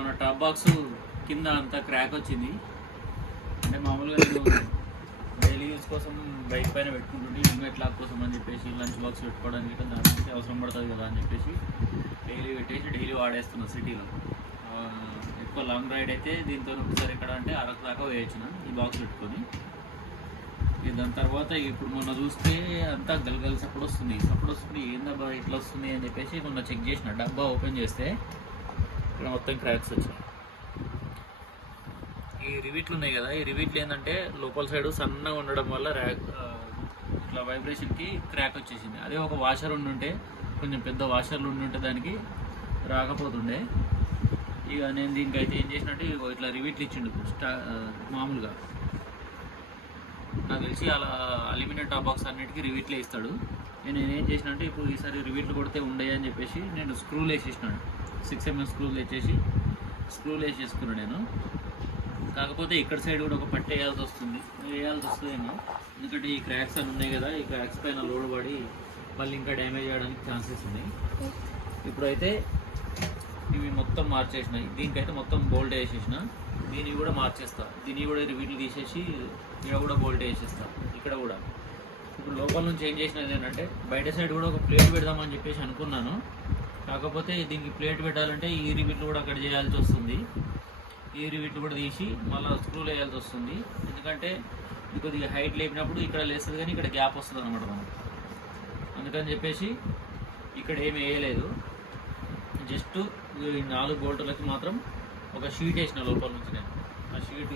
మన top box కింద అంతా క్రాక్ వచ్చింది. అంటే మామూలుగా నేను డైలీ యూస్ కోసం బైక్ పైన పెట్టుకుంటుంటే హెల్మెట్ లాక్ కోసం అని చెప్పేసి లంచ్ బాక్స్ పెట్టుకోవడానికి దానికి అవసరం పడుతుంది కదా అని చెప్పేసి డైలీ పెట్టేసి డైలీ వాడేస్తున్నా సిటీలో. ఎక్కువ లాంగ్ రైడ్ అయితే దీంతో ఒకసారి ఎక్కడ అంటే అరకు దాకా వేయచ్చిన ఈ బాక్స్ పెట్టుకొని. దాని తర్వాత ఇప్పుడు మొన్న చూస్తే అంతా గలగల సప్పుడు వస్తుంది ఏందబ్బా ఇట్లా వస్తుంది అని చెప్పేసి మొన్న చెక్ చేసిన డబ్బా ఓపెన్ చేస్తే ఇక్కడ మొత్తం క్రాక్స్ వచ్చాయి. ఈ రివిట్లు ఉన్నాయి కదా, ఈ రివిట్లు ఏంటంటే లోపల సైడ్ సన్నగా ఉండడం వల్ల ఇట్లా వైబ్రేషన్కి క్రాక్ వచ్చేసింది. అదే ఒక వాషర్ ఉండుంటే కొంచెం పెద్ద వాషర్లు ఉండుంటే దానికి రాకపోతుండే. ఇక నేను దీనికైతే ఏం చేసినట్టు ఇట్లా రివిట్లు ఇచ్చిండు మామూలుగా. నాకు తెలిసి అలా అల్యూమినియం టాప్ బాక్స్ అన్నిటికీ రివిట్లే ఇస్తాడు. నేను ఏం చేసినంటే ఇప్పుడు ఈసారి రివిట్లు కొడితే ఉండేవి అని చెప్పేసి నేను స్క్రూలు వేసేసినాను. 6mm స్క్రూలు స్క్రూలు వేసేసుకున్నాను నేను. కాకపోతే ఇక్కడ సైడ్ కూడా ఒక పట్టు వేయాల్సి వస్తుందేమో, ఎందుకంటే ఈ క్రాక్స్ అని ఉన్నాయి కదా, ఈ క్రాక్స్ పైన లోడ్ పడి మళ్ళీ ఇంకా డ్యామేజ్ అయ్యడానికి ఛాన్సెస్ ఉన్నాయి. ఇప్పుడైతే ఇవి మొత్తం మార్చేసినాయి. దీనికైతే మొత్తం బోల్ట్ వేసేసిన, దీన్ని కూడా మార్చేస్తా. దీన్ని కూడా రివిట్లు తీసేసి ఇక్కడ కూడా బోల్ట్ వేసేస్తా. ఇక్కడ కూడా ఇప్పుడు లోపల నుంచి ఏం చేసినది ఏంటంటే బయట సైడ్ కూడా ఒక ప్లేట్ పెడదామని చెప్పేసి అనుకున్నాను. కాకపోతే దీనికి ప్లేట్ పెట్టాలంటే ఈ రివిట్లు కూడా అక్కడ చేయాల్సి వస్తుంది. ఈ రివిట్లు కూడా తీసి మళ్ళీ స్క్రూలు వేయాల్సి వస్తుంది. ఎందుకంటే కొద్దిగా హైట్ లేపినప్పుడు ఇక్కడ లేస్తుంది కానీ ఇక్కడ గ్యాప్ వస్తుంది అనమాట మనకు. అందుకని చెప్పేసి ఇక్కడ ఏమి వేయలేదు. జస్ట్ ఈ 4 బోల్టులకి మాత్రం ఒక షీట్ వేసిన లోపల నుంచి. నేను ఆ షీట్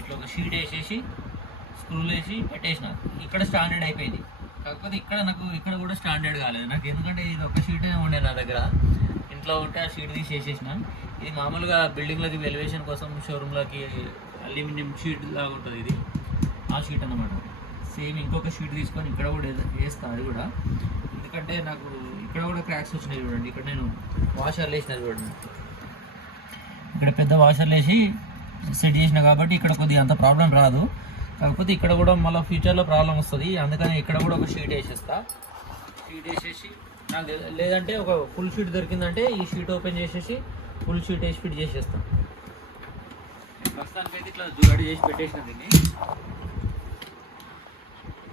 ఇట్లా ఒక షీట్ వేసేసి స్క్రూలు వేసి పెట్టేసిన. ఇక్కడ స్టాండర్డ్ అయిపోయింది. కాకపోతే ఇక్కడ కూడా స్టాండర్డ్ కాలేదు నాకు, ఎందుకంటే ఇది ఒక షీట్ ఉండే నా దగ్గర. ఇంట్లో ఉంటే ఆ షీట్ తీసి వేసేసిన. ఇది మామూలుగా బిల్డింగ్లకి ఎలివేషన్ కోసం షోరూమ్లకి అల్యూమినియం షీట్ లాగా ఉంటుంది ఇది, ఆ షీట్ అన్నమాట. సేమ్ ఇంకొక షీట్ తీసుకొని ఇక్కడ కూడా వేస్తాను అది కూడా. ఎందుకంటే నాకు ఇక్కడ కూడా క్రాక్స్ వచ్చినాయి చూడండి. ఇక్కడ నేను వాషర్లు వేసిన చూడండి, ఇక్కడ పెద్ద వాషర్లు వేసి సెట్ చేసిన కాబట్టి ఇక్కడ కొద్దిగా అంత ప్రాబ్లం రాదు. కాకపోతే ఇక్కడ కూడా మళ్ళీ ఫ్యూచర్లో ప్రాబ్లం వస్తుంది. అందుకని ఇక్కడ కూడా ఒక షీట్ వేసేస్తా. షీట్ వేసేసి నాకు లేదంటే ఒక ఫుల్ షీట్ దొరికిందంటే ఈ షీట్ ఓపెన్ చేసేసి ఫుల్ షీట్ వేసి ఫిట్ చేసేస్తాను. ప్రస్తుతానికైతే ఇట్లా జుగాడి చేసి పెట్టేసిన దీన్ని.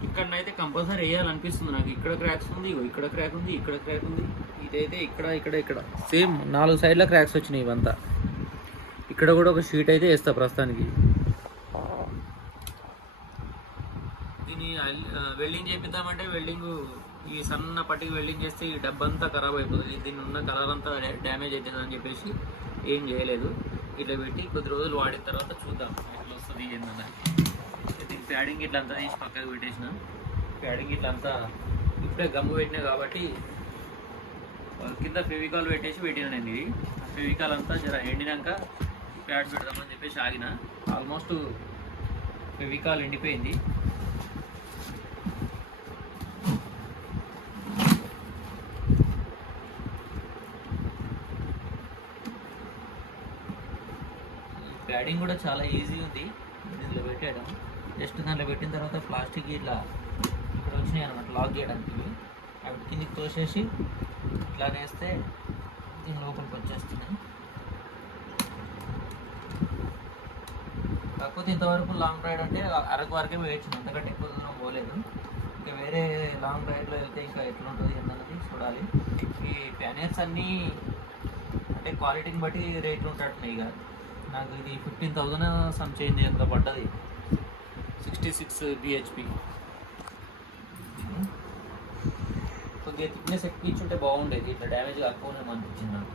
ఇక్కడనైతే కంపల్సరీ వేయాలనిపిస్తుంది నాకు. ఇక్కడ క్రాక్స్ ఉంది, ఇక్కడ క్రాక్ ఉంది, ఇక్కడ క్రాక్ ఉంది. ఇదైతే ఇక్కడ సేమ్ 4 సైడ్ల క్రాక్స్ వచ్చినాయి ఇవంతా. ఇక్కడ కూడా ఒక షీట్ అయితే వేస్తా ప్రస్తుతానికి. దీన్ని వెల్డింగ్ చేపిద్దామంటే వెల్డింగ్ ఈ సన్న పట్టికి వెల్డింగ్ చేస్తే ఈ డబ్బంతా ఖరాబ్ అయిపోతుంది, దీన్ని ఉన్న కలర్ అంతా డ్యామేజ్ అవుతుంది అని చెప్పేసి ఏం చేయలేదు. ఇట్లా పెట్టి కొద్ది రోజులు వాడిన తర్వాత చూద్దాం ఎట్లా వస్తుంది ఏంటన్నది. దీని ప్యాడింగ్ ఇట్లా అంతా తీసి పక్కకు పెట్టేసిన. ప్యాడింగ్ ఇట్లా అంతా ఇప్పుడే గమ్ము పెట్టినా కాబట్టి కింద ఫెవికాల్ పెట్టిన నేను. ఇది ఫెవికాల్ అంతా జర ఎండినాక ప్యాడ్ పెడదామని చెప్పేసి ఆగిన. ఆల్మోస్ట్ ఫెవికాల్ ఎండిపోయింది. ప్యాడింగ్ కూడా చాలా ఈజీ ఉంది దీంట్లో పెట్టేయడం. జస్ట్ దాంట్లో పెట్టిన తర్వాత ప్లాస్టిక్ ఇట్లా ఇక్కడ వచ్చినాయి అనమాట లాక్ చేయడానికి. అవి కిందికి తోసేసి ఇట్లా వేస్తే దీని లోపలికి వచ్చేస్తున్నాయి. కాకపోతే ఇంతవరకు లాంగ్ రైడ్ అంటే అరకు వరకే వేయచ్చు, అంతకంటే ఎక్కువ దూరం పోలేదు. ఇంకా వేరే లాంగ్ రైడ్లో వెళ్తే ఇంకా ఎట్లుంటుంది ఏంటన్నది చూడాలి. ఈ ప్యానర్స్ అన్నీ అంటే క్వాలిటీని బట్టి రేట్లు ఉంటున్నాయి. ఇక నాకు ఇది 15,000 సమ్ చేంజ్ ఎంత పడ్డది. 66 bhp. కొద్దిగా థిక్నెస్ ఎక్కువ ఇచ్చుంటే బాగుండేది, ఇట్లా డ్యామేజ్ కాకపోతే అనిపించింది నాకు.